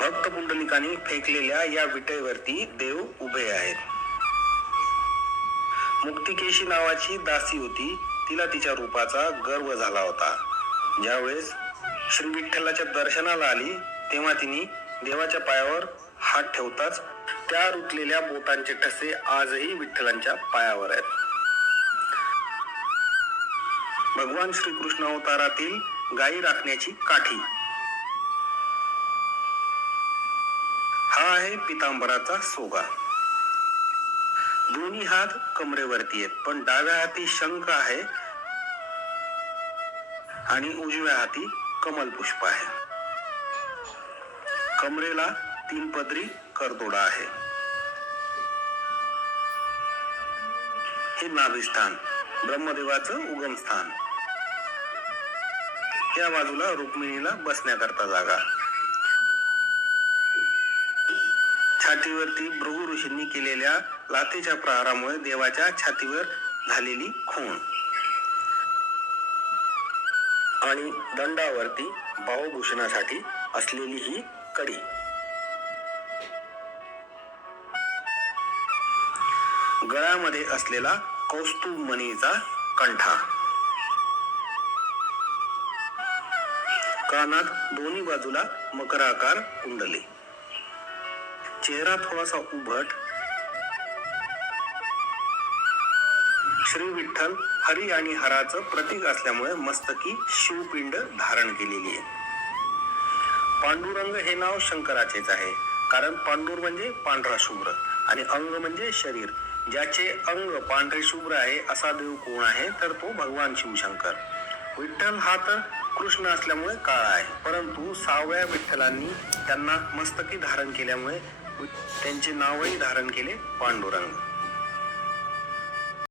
भक्त पुंडलिकाने फेकलेल्या या विटेवरती देव उभे आहेत. मुक्तिकेशी नावाची दासी होती तिला तिच्या रूपाचा गर्व झाला होता. ज्यावेळेस श्री विठ्ठलाच्या दर्शनाला आली तेव्हा तिने देवाच्या पायावर हात ठेवताच त्या रुतलेल्या बोटांचे ठसे आजही विठ्ठलांच्या पायावर आहेत. भगवान श्रीकृष्ण अवतारातील गायी राखण्याची काठी हा आहे पितांबराचा सोगा. दोन्ही हात कमरेवरती आहेत पण डाव्या हाती शंख आहे आणि उजव्या हाती कमल पुष्प आहे. कमरेला तीन पदरी करदोडा आहे. हे नाभिस्थान ब्रह्मदेवाचं उगम स्थान. या बाजूला रुक्मिणीला बसण्याकरता जागा. छातीवरती भृगु ऋषींनी केलेल्या लाथेच्या प्रहारामुळे देवाच्या छातीवर झालेली खूण आणि दंडावरती भावभूषणासाठी असलेली ही कडी. गळ्यामध्ये असलेला कौस्तुभ मणीचा कंठा. कानात दोन्ही बाजूला मकराकार कुंडले. चेहरा थोडासा उभट. श्री विठ्ठल हरी आणि हराचं प्रतीक असल्यामुळे मस्तकी शिवपिंड धारण केलेली आहे. पांडुरंग हे नाव शंकराचेच आहे. कारण पांडुर म्हणजे पांढरा शुभ्र आणि अंग म्हणजे शरीर. ज्याचे अंग पांढरे शुभ्र आहे असा देव कोण आहे तर तो भगवान शिवशंकर. विठ्ठल हा तर कृष्ण असल्यामुळे काळा आहे. परंतु सहाव्या विठ्ठलांनी त्यांना मस्तकी धारण केल्यामुळे त्यांचे नावही धारण केले पांडुरंग.